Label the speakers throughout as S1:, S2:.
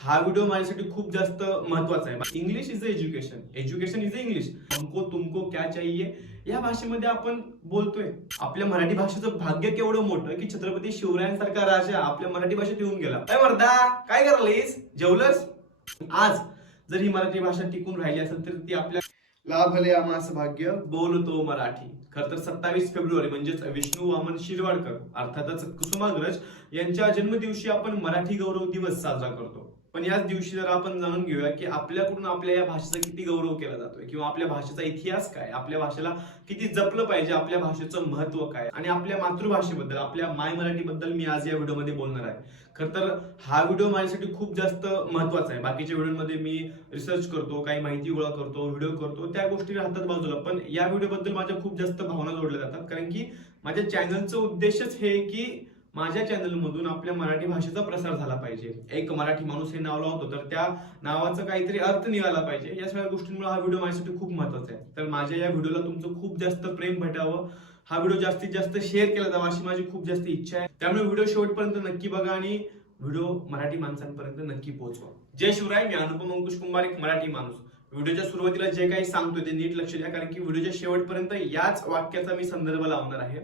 S1: हा व्हिडिओ माझ्यासाठी खूप जास्त महत्त्वाचा आहे. English is a education education is a English हमको तुमको क्या चाहिए? या भाषेमध्ये आपण बोलतोय. आपल्या मराठी भाषेचं भाग्य केवढं मोठं की छत्रपती शिवरायांसारखा राजा आपल्या मराठी भाषेत येऊन गेला. काय मर्दा काय करलेस जेवलंस? आज जर ही मराठी भाषा टिकून राहिली असेल तर ती आपल्या लाभले आमास भाग्य बोलतो मराठी. खर तर सत्तावीस फेब्रुवारी म्हणजेच विष्णू वामन शिरवाडकर अर्थातच कुसुमाग्रज यांच्या जन्मदिवशी आपण मराठी गौरव दिवस साजरा करतो. पण याच दिवशी जर आपण जाणून घेऊया की आपल्याकडून आपल्या या भाषेचा किती गौरव केला जातोय किंवा आपल्या भाषेचा इतिहास काय? आपल्या भाषेला किती जपलं पाहिजे? आपल्या भाषेचं महत्त्व काय? आणि आपल्या मातृभाषेबद्दल आपल्या माय मराठीबद्दल मी आज या व्हिडिओमध्ये बोलणार आहे. खर तर हा व्हिडिओ माझ्यासाठी खूप जास्त महत्त्वाचा आहे. बाकीच्या व्हिडिओमध्ये मी रिसर्च करतो काही माहिती गोळा करतो व्हिडिओ करतो त्या गोष्टी राहतात बाजूला. पण या व्हिडिओबद्दल माझ्या खूप जास्त भावना जोडल्या जातात. कारण की माझ्या चॅनलचं उद्देशच हे की माझ्या चॅनलमधून आपल्या मराठी भाषेचा प्रसार झाला पाहिजे. एक मराठी माणूस हे नाव लावतो तर त्या नावाचा काहीतरी अर्थ निघाला पाहिजे. या सगळ्या गोष्टींमुळे हा व्हिडिओ माझ्यासाठी खूप महत्त्वाचा आहे. तर माझ्या या व्हिडिओला तुमचं खूप जास्त प्रेम भेटावं. हा व्हिडिओ जास्तीत जास्त शेअर केला जावा अशी माझी खूप जास्त इच्छा आहे. त्यामुळे व्हिडिओ शेवटपर्यंत नक्की बघा आणि व्हिडिओ मराठी माणसांपर्यंत नक्की पोहोचवा. जय शिवराय मी अनुपम अंकुश कुंभार एक मराठी माणूस. व्हिडिओच्या सुरुवातीला जे काही सांगतोय ते नीट लक्ष द्या कारण की व्हिडिओच्या शेवटपर्यंत याच वाक्याचा मी संदर्भ लावणार आहे.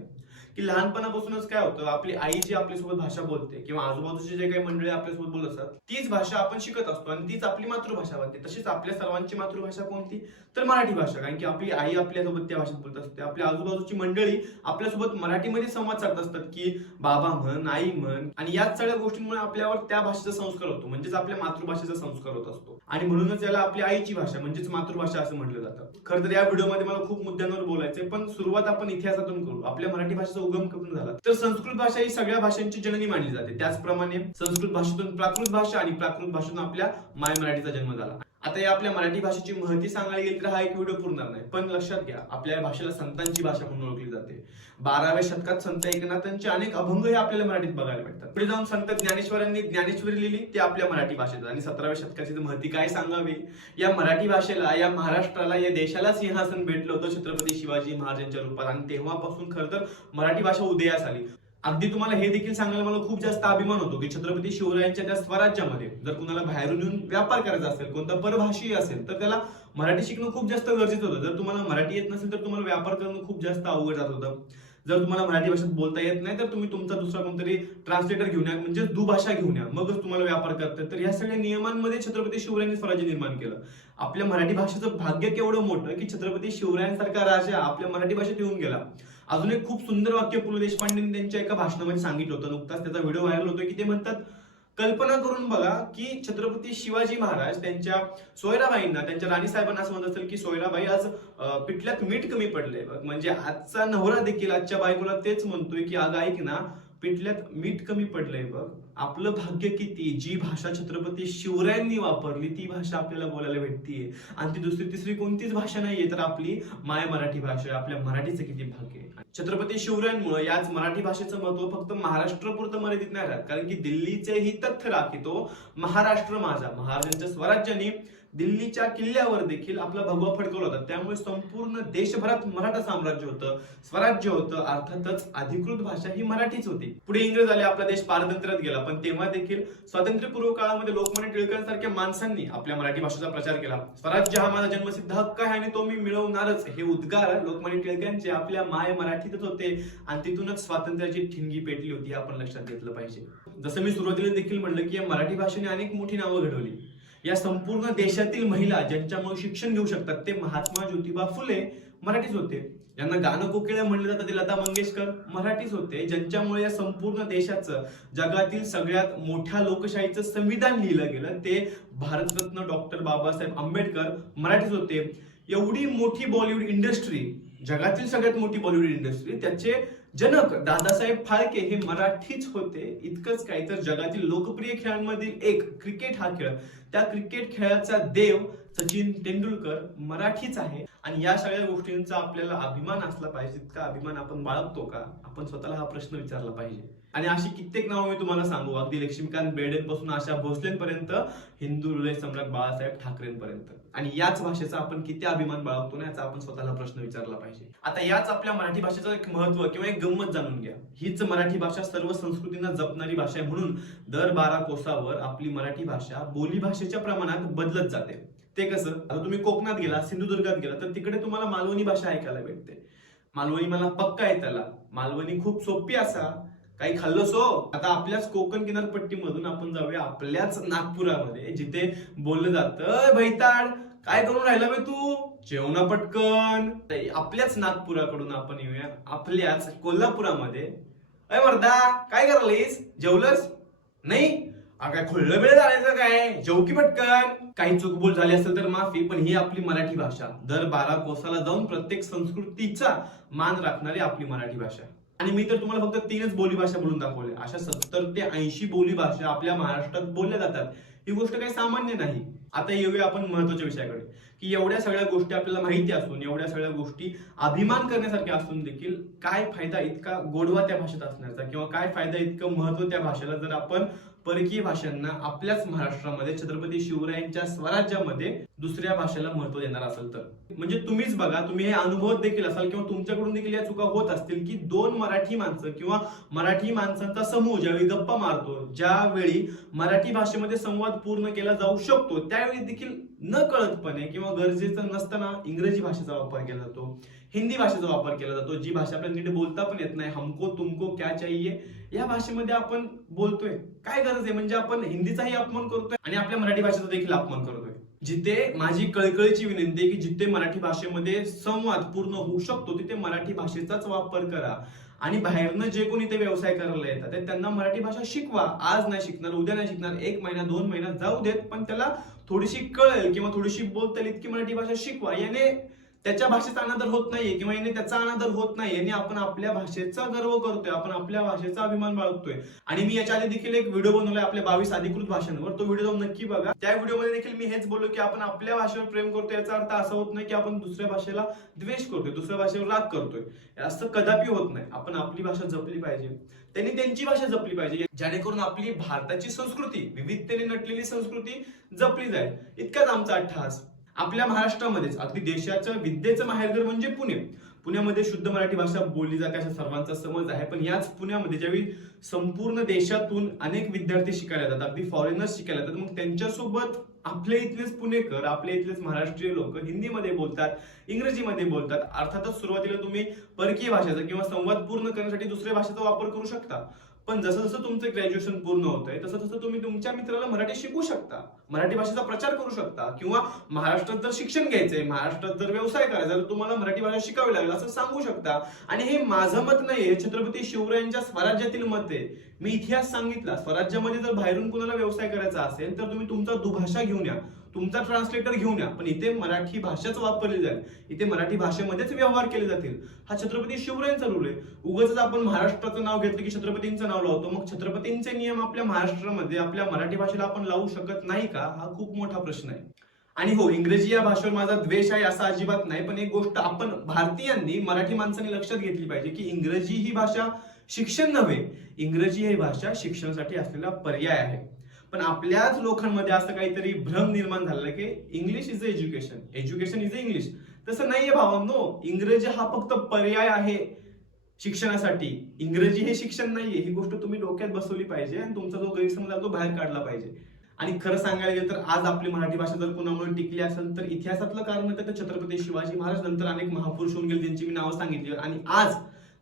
S1: की लहानपणापासूनच काय होतं आपली आई जी आपल्यासोबत भाषा बोलते किंवा आजूबाजूची जे काही मंडळी आपल्यासोबत बोलत असतात तीच भाषा आपण शिकत असतो आणि तीच आपली मातृभाषा बनते. तशीच आपल्या सर्वांची मातृभाषा कोणती? तर मराठी भाषा. कारण की आपली आई आपल्यासोबत त्या भाषेत बोलत असते. आपल्या आजूबाजूची मंडळी आपल्यासोबत मराठीमध्ये संवाद साधत असतात की बाबा म्हण आई म्हण. आणि याच सगळ्या गोष्टींमुळे आपल्यावर त्या भाषेचा संस्कार होतो. म्हणजेच आपल्या मातृभाषेचा संस्कार होत असतो. आणि म्हणूनच याला आपली आईची भाषा म्हणजेच मातृभाषा असं म्हटलं जातं. खरं तर या व्हिडिओमध्ये मला खूप मुद्द्यांवर बोलायचंय पण सुरुवात आपण इतिहासातून करू. आपल्या मराठी भाषेचा उगम करून झाला. तर संस्कृत भाषा ही सगळ्या भाषांची जननी मानली जाते. त्याचप्रमाणे संस्कृत भाषेतून प्राकृत भाषा आणि प्राकृत भाषेतून आपल्या माय मराठीचा जन्म झाला. आता या आपल्या मराठी भाषेची महती सांगायला गेली तर हा एक व्हिडिओ पुरणार नाही. पण लक्षात घ्या आपल्या भाषेला संतांची भाषा म्हणून ओळखली जाते. बाराव्या शतकात संत एकनाथांचे अनेक अभंग हे आपल्याला मराठीत बघायला भेटतात. पुढे जाऊन संत ज्ञानेश्वरांनी ज्ञानेश्वरी लिहिली ते आपल्या मराठी भाषेत. आणि सतराव्या शतकाची महती काय सांगावी? या मराठी भाषेला या महाराष्ट्राला या देशाला सिंहासन भेटलं होतं छत्रपती शिवाजी महाराजांच्या रूपात. आणि तेव्हापासून खरं तर मराठी भाषा उदयास आली. अगदी तुम्हाला हे देखील सांगायला मला खूप जास्त अभिमान होतो की छत्रपती शिवरायांच्या त्या स्वराज्यामध्ये जर कुणाला बाहेरून येऊन व्यापार करायचा असेल कोणता परभाषी असेल तर त्याला मराठी शिकणं खूप जास्त गरजेचं होतं. जर तुम्हाला मराठी येत नसेल तर तुम्हाला व्यापार करणं खूप जास्त अवघड जात होतं. जर तुम्हाला मराठी भाषेत बोलता येत नाही तर तुम्ही तुमचा दुसरा कोणतरी ट्रान्सलेटर घेऊन या म्हणजे दुभाषा घेऊन या. मगच तुम्हाला व्यापार करता तर या सगळ्या नियमांमध्ये छत्रपती शिवरायांनी स्वराज्य निर्माण केलं. आपल्या मराठी भाषेचं भाग्य केवढं मोठं की छत्रपती शिवरायांसारखा राजा आपल्या मराठी भाषेत येऊन गेला. अजून एक खूप सुंदर वाक्य पु ल देशपांडेंनी त्यांच्या एका भाषणामध्ये सांगितलं होतं नुकताच त्याचा व्हिडिओ व्हायरल होतोय की ते म्हणतात कल्पना करून बघा की छत्रपती शिवाजी महाराज त्यांच्या सोयराबाईंना त्यांच्या राणी साहेबांना असं म्हणत असेल की सोयराबाई आज पिठल्यात मीठ कमी पडले बघ. म्हणजे आजचा नवरा देखील आजच्या बायकोला तेच म्हणतोय की अगं ऐक ना पिठल्यात मीठ कमी पडलंय बघ आपलं भाग्य किती? जी भाषा छत्रपती शिवरायांनी वापरली ती भाषा आपल्याला बोलायला भेटतीये. आणि ती दुसरी तिसरी कोणतीच भाषा नाहीये तर आपली माय मराठी भाषा आहे आपल्या मराठीचं किती भाग्य आहे? छत्रपती शिवरायांमुळे याच मराठी भाषेचं महत्त्व फक्त महाराष्ट्रपुरतं मर्यादित नाही राहत. कारण की दिल्लीचेही तथ्य राखितो महाराष्ट्र माझा. महाराजांच्या स्वराज्याने दिल्लीच्या किल्ल्यावर देखील आपला भगवा फडकवला होता. त्यामुळे संपूर्ण देशभरात मराठा साम्राज्य होतं स्वराज्य होतं अर्थातच अधिकृत भाषा ही मराठीच होती. पुढे इंग्रज आले आपला देश पारतंत्र्यात गेला. पण तेव्हा देखील स्वातंत्र्यपूर्व काळामध्ये लोकमान्य टिळकांसारख्या माणसांनी आपल्या मराठी भाषेचा प्रचार केला. स्वराज्य हा माझा जन्मसिद्ध हक्क आहे आणि तो मी मिळवणारच. हे उद्गार लोकमान्य टिळकांचे आपल्या माय मराठीतच होते. आणि तिथूनच स्वातंत्र्याची ठिणगी पेटली होती आपण लक्षात घेतलं पाहिजे. जसं मी सुरुवातीला देखील म्हणलं की या मराठी भाषेने अनेक मोठी नावं घडवली. या संपूर्ण देशातील महिला ज्यांच्यामुळे शिक्षण घेऊ शकतात ते महात्मा ज्योतिबा फुले मराठीच होते. ज्यांना गाणं कोकिळ्या म्हणलं जातं ते लता मंगेशकर मराठीच होते. ज्यांच्यामुळे या संपूर्ण देशाचं जगातील सगळ्यात मोठ्या लोकशाहीचं संविधान लिहिलं गेलं ते भारतरत्न डॉक्टर बाबासाहेब आंबेडकर मराठीच होते. एवढी मोठी बॉलिवूड इंडस्ट्री जगातील सगळ्यात मोठी बॉलिवूड इंडस्ट्री त्याचे जनक दादासाहेब फाळके हे मराठीच होते. इतकंच काय तर जगातील लोकप्रिय खेळांमधील एक क्रिकेट हा खेळ. त्या क्रिकेट खेळाचा देव सचिन तेंडुलकर मराठीच आहे. आणि या सगळ्या गोष्टींचा आपल्याला अभिमान असला पाहिजे. इतका अभिमान आपण बाळगतो का? आपण स्वतःला हा प्रश्न विचारला पाहिजे. आणि अशी कित्येक नावं मी तुम्हाला सांगू. अगदी लक्ष्मीकांत बेडेंपासून आशा भोसलेंपर्यंत हिंदू हृदय सम्राट बाळासाहेब ठाकरेंपर्यंत. आणि याच भाषेचा आपण किती अभिमान बाळगतो ना याचा आपण स्वतःला प्रश्न विचारला पाहिजे. आता याच आपल्या मराठी भाषेचं एक महत्त्व किंवा एक गंमत जाणून घ्या. हीच मराठी भाषा सर्व संस्कृतींना जपणारी भाषा आहे म्हणून दर बारा कोसावर आपली मराठी भाषा बोली भाषेच्या प्रमाणात बदलत जाते. ते कसं? आता तुम्ही कोकणात गेला सिंधुदुर्गात गेला तर तिकडे तुम्हाला मालवणी भाषा ऐकायला भेटते. मालवणी मला पक्का आहे त्याला. मालवणी खूप सोपी असा काही खाल्लं सो आता आपल्याच कोकण किनारपट्टीमधून आपण जाऊया आपल्याच नागपुरामध्ये जिथे बोललं जातं भैताड काय करून राहिला बे तू? जेवणा पटकन. आपल्याच नागपुराकडून आपण येऊया आपल्याच कोल्हापुरामध्ये. अय वर्धा काय करलीस जेवलंस? नाही. काय खुल्लं वेळ झालायचं काय? जेवकी पटकन. काही चुकबोल झाली असेल तर माफी पण ही आपली मराठी भाषा. दर बारा कोसाला जाऊन प्रत्येक संस्कृतीचा मान राखणारी आपली मराठी भाषा. आणि मी तर तुम्हाला फक्त तीनच बोलीभाषा बोलून दाखवल्या. अशा सत्तर ते ऐंशी बोलीभाषा आपल्या महाराष्ट्रात बोलल्या जातात. ही गोष्ट काही सामान्य नाही. आता येऊया आपण महत्त्वाच्या विषयाकडे. की एवढ्या सगळ्या गोष्टी आपल्याला माहिती असून एवढ्या सगळ्या गोष्टी अभिमान करण्यासारख्या असून देखील काय फायदा इतका गोडवा त्या भाषेत असण्याचा किंवा काय फायदा इतकं महत्त्व त्या भाषेला जर आपण परकीय भाषांना आपल्याच महाराष्ट्रामध्ये छत्रपती शिवरायांच्या स्वराज्यामध्ये दुसऱ्या भाषेला महत्त्व देणार असेल तर. म्हणजे तुम्हीच बघा तुम्ही हे अनुभवत देखील असाल किंवा तुमच्याकडून देखील या चुका होत असतील की दोन मराठी माणसं किंवा मराठी माणसांचा समूह ज्यावेळी गप्पा मारतो ज्यावेळी मराठी भाषेमध्ये संवाद पूर्ण केला जाऊ शकतो त्यावेळी देखील न कळतपणे किंवा गरजेचं नसताना इंग्रजी भाषेचा वापर केला जातो. हिंदी भाषेचा वापर केला जातो. जी भाषा आपल्याला नीट बोलता पण येत नाही हमको तुमको क्या चाहिए? या भाषेमध्ये आपण बोलतोय. काय गरज आहे? म्हणजे आपण हिंदीचाही अपमान करतोय आणि आपल्या मराठी भाषेचा देखील अपमान करतोय. जिथे माझी कळकळीची विनंती आहे की जिथे मराठी भाषेमध्ये संवाद पूर्ण होऊ शकतो तिथे मराठी भाषेचाच वापर करा. आणि बाहेरनं जे कोणी ते व्यवसाय करायला येतात ते त्यांना मराठी भाषा शिकवा. आज नाही शिकणार उद्या नाही शिकणार एक महिना दोन महिना जाऊ देत पण त्याला थोडीशी कळेल किंवा थोडीशी बोलता येईल इतकी मराठी भाषा शिकवा. याने त्याच्या भाषेचा अनादर होत नाहीये किंवा याने त्याचा अनादर होत नाही याने आपण आपल्या भाषेचा गर्व करतोय आपण आपल्या भाषेचा अभिमान बाळगतोय. आणि मी याच्या आधी देखील एक व्हिडिओ बनवलाय आपल्या बावीस अधिकृत भाषांवर. तो व्हिडिओ जाऊन नक्की बघा. त्या व्हिडिओमध्ये देखील मी हेच बोललो की आपण आपल्या भाषेवर प्रेम करतो याचा अर्थ असा होत नाही की आपण दुसऱ्या भाषेला द्वेष करतोय दुसऱ्या भाषेवर राग करतोय. असं कदापि होत नाही. आपण आपली भाषा जपली पाहिजे. त्यांनी त्यांची भाषा जपली पाहिजे. जेणेकरून आपली भारताची संस्कृती विविधतेने नटलेली संस्कृती जपली जाईल. इतकाच आमचा अट्टहास. आपल्या महाराष्ट्रामध्येच अगदी देशाचं विद्येचं माहेरघर म्हणजे पुणे. पुण्यामध्ये शुद्ध मराठी भाषा बोलली जाते असा सर्वांचा समज आहे. पण याच पुण्यामध्ये ज्यावेळी संपूर्ण देशातून अनेक विद्यार्थी शिकायला येतात अगदी फॉरेनर्स शिकायला येतात मग त्यांच्यासोबत आपल्या इथलेच पुणेकर आपल्या इथलेच महाराष्ट्रीय लोक हिंदीमध्ये बोलतात इंग्रजीमध्ये बोलतात. अर्थातच सुरुवातीला तुम्ही परकीय भाषेचा किंवा संवाद पूर्ण करण्यासाठी दुसऱ्या भाषेचा वापर करू शकता. पण जसं जसं तुमचं ग्रॅज्युएशन पूर्ण होतंय तसं तसं तुम्ही तुमच्या मित्राला मराठी शिकवू शकता. मराठी भाषेचा प्रचार करू शकता. किंवा महाराष्ट्रात जर शिक्षण घ्यायचंय महाराष्ट्रात जर व्यवसाय करायचा तर तुम्हाला मराठी भाषा शिकावी लागेल असं सांगू शकता. आणि हे माझं मत नाही हे छत्रपती शिवरायांच्या स्वराज्यातील मत आहे. मी इतिहास सांगितला. स्वराज्यामध्ये जर बाहेरून कुणाला व्यवसाय करायचा असेल तर तुम्ही तुमचा दुभाषा घेऊन या. तुमचा ट्रान्सलेटर घेऊन या. पण इथे मराठी भाषाच वापरली जाईल. इथे मराठी भाषेमध्येच व्यवहार केले जातील. हा छत्रपती शिवरायांचा रूल आहे. उगाच आपण महाराष्ट्राचं नाव घेतलं की छत्रपतींचं नाव लावतो. मग छत्रपतींचे नियम आपल्या महाराष्ट्रामध्ये आपल्या मराठी भाषेला आपण लावू शकत नाही का? हा खूप मोठा प्रश्न आहे. आणि हो इंग्रजी या भाषेवर माझा द्वेष आहे असा अजिबात नाही पण एक गोष्ट आपण भारतीयांनी मराठी माणसांनी लक्षात घेतली पाहिजे की इंग्रजी ही भाषा शिक्षण नव्हे. इंग्रजी ही भाषा शिक्षणासाठी असलेला पर्याय आहे. पण आपल्याच लोकांमध्ये असं काहीतरी भ्रम निर्माण झालेला की English is a education education is a English तसं नाहीये भावांनो इंग्रजी हा फक्त पर्याय आहे शिक्षणासाठी. इंग्रजी हे शिक्षण नाहीये. ही गोष्ट तुम्ही डोक्यात बसवली पाहिजे आणि तुमचा जो गैरसमज आहे तो बाहेर काढला पाहिजे. आणि खरं सांगायला गेलं तर आज आपली मराठी भाषा जर कुणामुळे टिकली असेल तर इतिहासातलं कारण तर छत्रपती शिवाजी महाराज. नंतर अनेक महापुरुष होऊन गेले त्यांची मी नावं सांगितली. आणि आज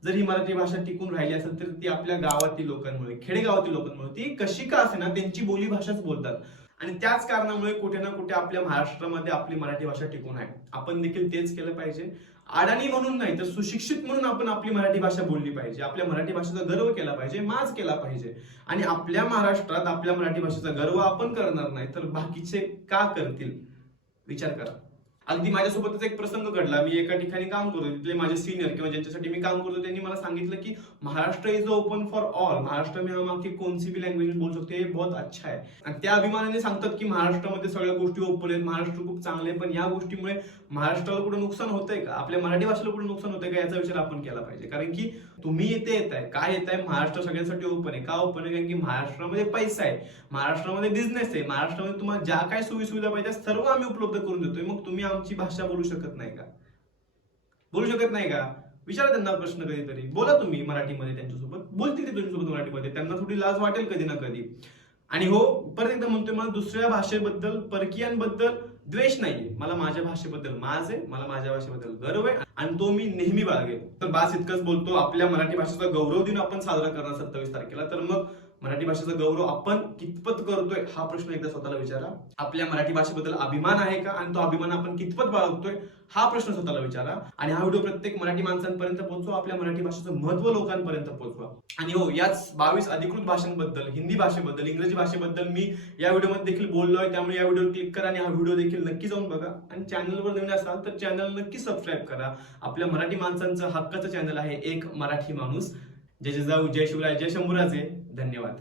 S1: जर ही मराठी भाषा टिकून राहिली असेल तर ती आपल्या गावातील लोकांमुळे खेडेगावातील लोकांमुळे ती कशी का असे ना त्यांची बोली भाषाच बोलतात. आणि त्याच कारणामुळे कुठे ना कुठे आपल्या महाराष्ट्रामध्ये आपली मराठी भाषा टिकून आहे. आपण देखील तेच केलं पाहिजे. अडाणी म्हणून नाही तर सुशिक्षित म्हणून आपण आपली मराठी भाषा बोलली पाहिजे. आपल्या मराठी भाषेचा गर्व केला पाहिजे माज केला पाहिजे. आणि आपल्या महाराष्ट्रात आपल्या मराठी भाषेचा गर्व आपण करणार नाही तर बाकीचे का करतील? विचार करा. अगदी माझ्यासोबतच एक प्रसंग घडला. मी एका ठिकाणी काम करतो तिथले माझे सिनियर किंवा ज्यांच्यासाठी मी काम करतो त्यांनी मला सांगितलं की Maharashtra is open for all Maharashtra में हम आपकी कोणसी भी लँग्वेज बोलू शकतो हे बहुत अच्छा आहे. आणि त्या अभिमानाने सांगतात की महाराष्ट्रामध्ये सगळ्या गोष्टी ओपन आहेत महाराष्ट्र खूप चांगले आहे पण या गोष्टीमुळे महाराष्ट्राला कुठं नुकसान होतंय का? आपल्या मराठी भाषेला कुठं नुकसान होतंय का? याचा विचार आपण केला पाहिजे. कारण की तुम्ही इथे येत आहे काय येत आहे महाराष्ट्र सगळ्यांसाठी ओपन आहे. का ओपन आहे? कारण की महाराष्ट्रामध्ये पैसा आहे. महाराष्ट्रामध्ये बिझनेस आहे. महाराष्ट्रामध्ये तुम्हाला ज्या काय सोयी सुविधा पाहिजे सर्व आम्ही उपलब्ध करून देतोय. मग तुम्ही आमची भाषा बोलू शकत नाही का? बोलू शकत नाही का? विचारा त्यांना प्रश्न कधीतरी. बोला तुम्ही मराठीमध्ये त्यांच्यासोबत. बोलतील ते तुमच्यासोबत मराठीमध्ये. त्यांना थोडी लाज वाटेल कधी ना कधी. आणि हो परत एकदा म्हणतोय मला दुसऱ्या भाषेबद्दल परकीयांबद्दल द्वेष नाहीये. मला माझ्या भाषेबद्दल माज आहे मला माझ्या भाषेबद्दल गर्व आहे आणि तो मी नेहमी बाळगेल तर बास इतकंच बोलतो. आपल्या मराठी भाषेचा गौरव दिन आपण साजरा करणार सत्तावीस तारखेला. तर मग मराठी भाषेचा गौरव आपण कितपत करतोय हा प्रश्न एकदा स्वतःला विचारा. आपल्या मराठी भाषेबद्दल अभिमान आहे का? आणि तो अभिमान आपण कितपत बाळगतोय? हा प्रश्न स्वतःला विचारा. आणि हा व्हिडिओ प्रत्येक मराठी माणसांपर्यंत पोहोचवा आपल्या मराठी भाषेचं महत्त्व लोकांपर्यंत पोहोचवा. आणि हो याच बावीस अधिकृत भाषांबद्दल हिंदी भाषेबद्दल इंग्रजी भाषेबद्दल मी या व्हिडिओमध्ये देखील बोललोय. त्यामुळे या व्हिडिओ क्लिक करा आणि हा व्हिडिओ देखील नक्की जाऊन बघा. आणि चॅनलवर नवीन असाल तर चॅनल नक्की सबस्क्राईब करा. आपल्या मराठी माणसांचं हक्काचं चॅनल आहे एक मराठी माणूस. जय जिजाऊ जय शिवराय जय शंभूराजे. धन्यवाद.